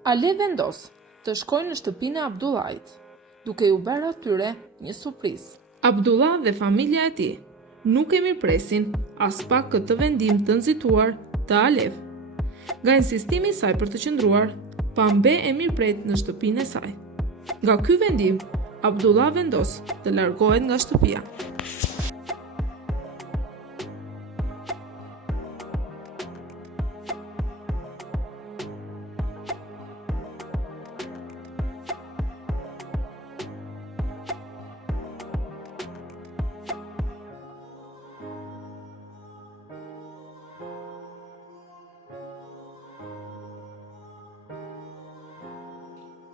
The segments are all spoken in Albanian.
Ale vendos të shkojnë në shtëpinë e Abdullait, duke ju bërë atyre një surprizë. Abdullah dhe familja e tij nuk e mirpresin as pak këtë vendim të nxituar të Alev. Nga insistimi i saj për të qëndruar, pambe e mirpret në shtëpinë e saj. Nga ky vendim, Abdullah vendos të largohet nga shtëpia.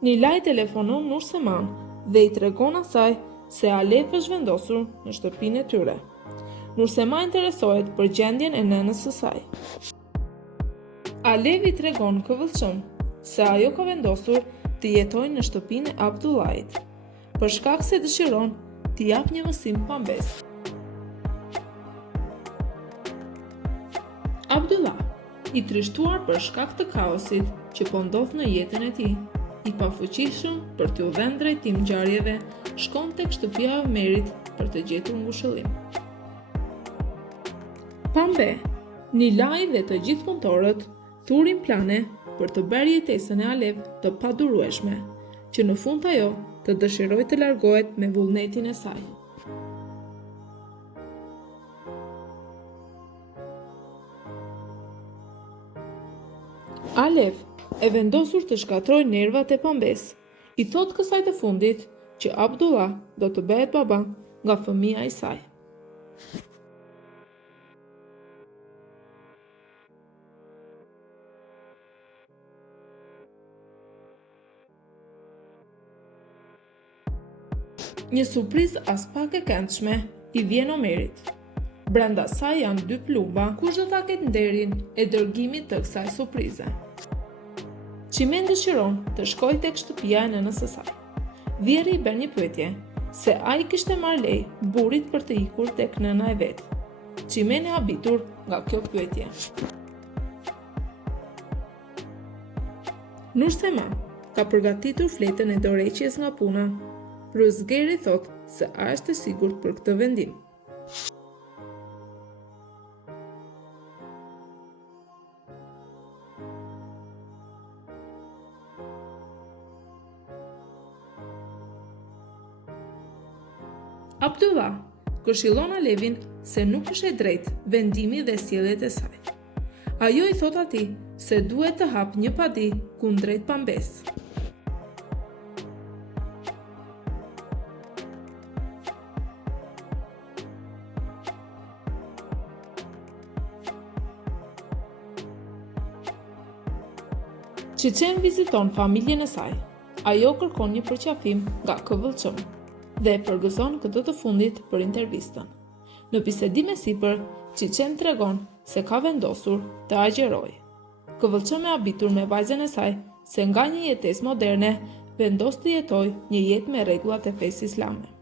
Nilaj telefonon Nurseman dhe i tregon asaj se Alev është vendosur në shtëpinë e tyre. Nursema interesohet për gjendjen e nënës së saj. Alev i tregon këvëllshëm se ajo ka vendosur të jetojë në shtëpinë e Abdullait, për shkak se dëshiron t'i jap një mësim pambes. Abdullah, i trishtuar për shkak të kaosit që po ndodh në jetën e tij, i pafuqishëm për t'u dhënë drejtim ngjarjeve, shkon tek shtëpia e Omerit për të gjetur ngushëllim. Pambe, Nilaj dhe të gjithë punëtorët thurin plane për të bërë jetesën e Alev të padurueshme, që në fund ajo të dëshirojë të largohet me vullnetin e saj. Alev, e vendosur të shkatroj nervat e pambes, i thot kësaj të fundit që Abdullah do të bëhet baba nga fëmia e saj. Një surprizë as pak e këndshme i vjen Omerit. Brenda saj janë 2 plumba, kush do ta ketë nderin e dërgimit të kësaj surprize. Qimen dëshiron të shkojë tek shtëpia e nënës së saj. Vjeri i bën një pyetje, se ai kishte marrë lejë burrit për të ikur tek nëna e vet. Qimen e habitur nga kjo pyetje. Nursema ka përgatitur fletën e dorëheqjes nga puna. Rëzgeri thot se është e sigurt për këtë vendim. Abdullah këshillon Alevin se nuk është e drejtë vendimi dhe sjelljet e saj. Ajo i thot atij se duhet të hap një padi kundrejt pambes. Çiçen viziton familjen e saj. Ajo kërkon një përqafim nga këvëllçëm dhe e përgëzon këtë të fundit për intervistën. Në bisedim e sipër, Çiçen tregon se ka vendosur të agjerojë. Këvëllçëm e habitur me vajzën e saj se nga një jetesë moderne vendos të jetojë një jetë me rregullat e fesë islame.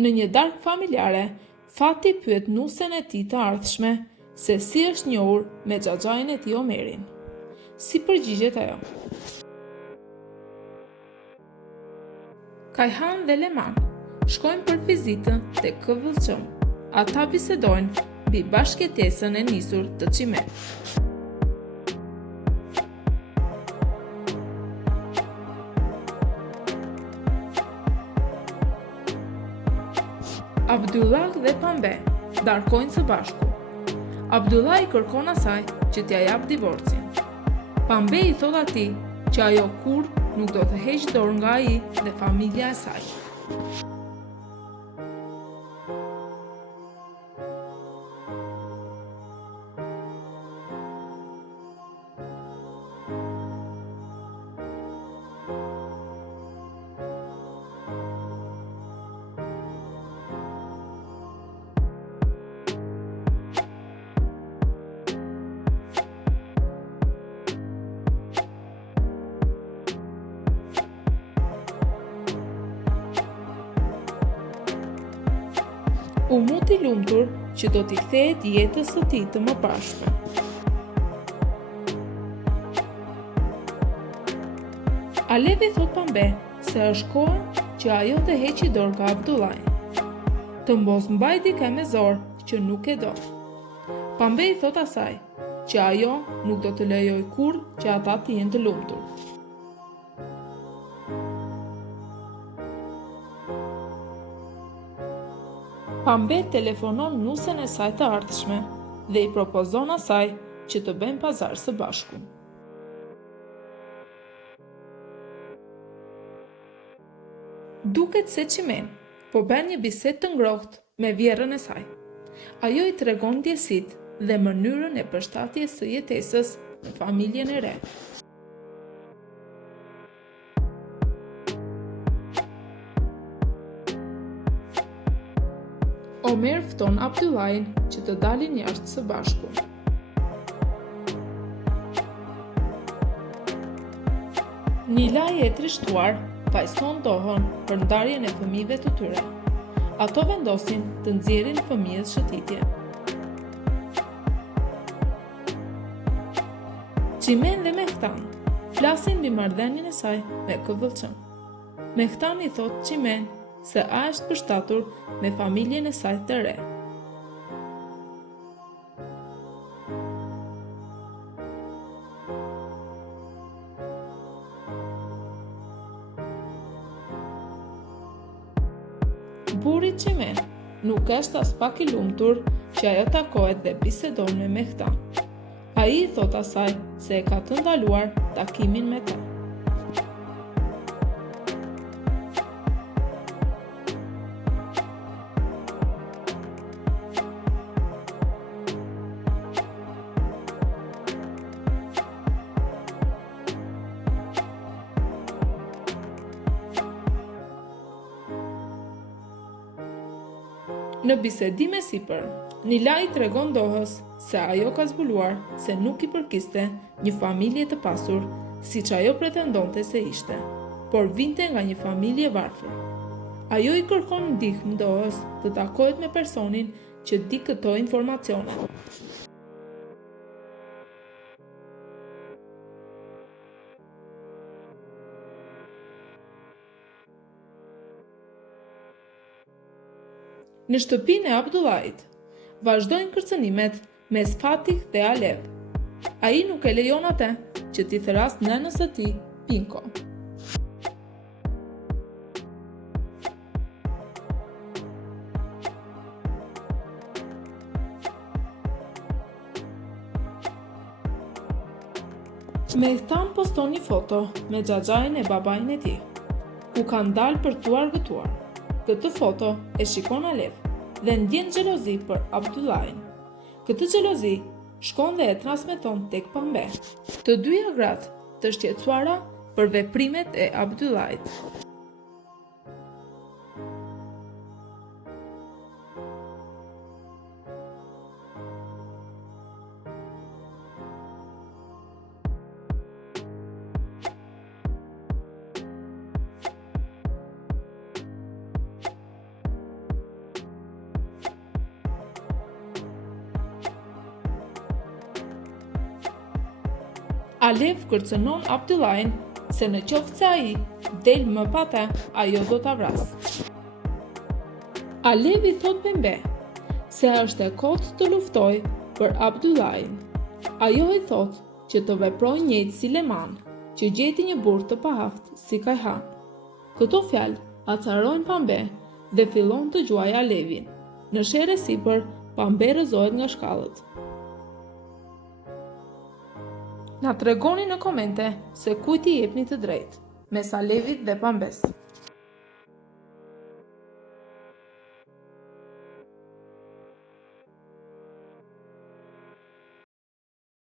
Në një darkë familjare, Fati pyet nusen e tij të ardhshme se si është njohur me xhaxhain e tij Omerin. Si përgjigjet ajo? Kajhan dhe Leman shkojnë për vizitën tek këvëllçëm. Ata bisedojnë mbi bashkëjetesën e nisur të Qimen. Abdullah dhe Pambe darkojnë së bashku. Abdullah i kërkon asaj që t'ia jap divorcin. Pambe i thot atij që ajo kur nuk do të heqë dorë nga ai dhe familja e saj. U mut I lumtur që do t'i kthehet jetës së tij të mëparshme. Alevi thot Pambe se është koha që ajo të heqi dorë nga Abdullajin. Të mos mbajti ka me zor që nuk e do. Pambe I thot asaj që ajo nuk do të lejoj kurrë që ata të jenë të lumtur. Pambe telefonon nusen e saj të ardhshme dhe I propozon asaj që të bëjnë pazar së bashku. Duket se Qimen po bën një bisedë të ngrohtë me vjerrën e saj. Ajo I tregon ndjesitë dhe mënyrën e përshtatjes së jetesës në familjen e re. Omer fton Abdullajin që të dalin jashtë së bashku. Nilaj e trishtuar vajson dohën për ndarjen e fëmijëve të tyre. Ato vendosin të nxjerrin fëmijët shëtitje. Qimen dhe Mehtan flasin mbi marrëdhënien e saj me Këvëllçën. Mehtan I thot Qimen se a është përshtatur me familjen e saj të re. Burri Qimen nuk është as pak I lumtur që ajo takohet dhe bisedon me Mehtan. Ai I thot asaj se e ka të ndaluar takimin me ta. Në bisedime sipër, Nilaj tregon dohës se ajo ka zbuluar se nuk I përkiste një familje të pasur, siç ajo pretendonte se ishte, por vinte nga një familje varfër. Ajo I kërkon ndihmë dohës të takohet me personin që di këto informacione. Në shtëpinë e Abdullajit, vazhdojnë kërcënimet mes Fatih dhe Alev. Ai nuk e lejon atë që t'i thras nënës së tij, Pinko. Mehtan poston një foto me xhaxhain e babait e tij, ku kanë dalë për t'u argëtuar. Këtë foto e shikon Alev dhe ndjen xhelozi për Abdullajin. Këtë xhelozi shkon dhe e transmeton tek Pambe. Të dyja gratë të shqetësuara për veprimet e Abdullajit. Alev kërcënon Abdullajin se në qoftë se ai del më pata, ajo do ta vras. Alev I thot Pembe se është e kotë të luftoj për Abdullajin. Ajo I thot që të veprojë njëjtë si Leman, që gjeti një burr të pahaft si Kajhan. Këto fjalë acarojnë Pambe dhe fillon të gjuajë Alevin. Në shere sipër, Pambe rrëzohet nga shkallët. Na tregoni në komente se kujt I jepni të drejtë, mes Alevit dhe Pambes.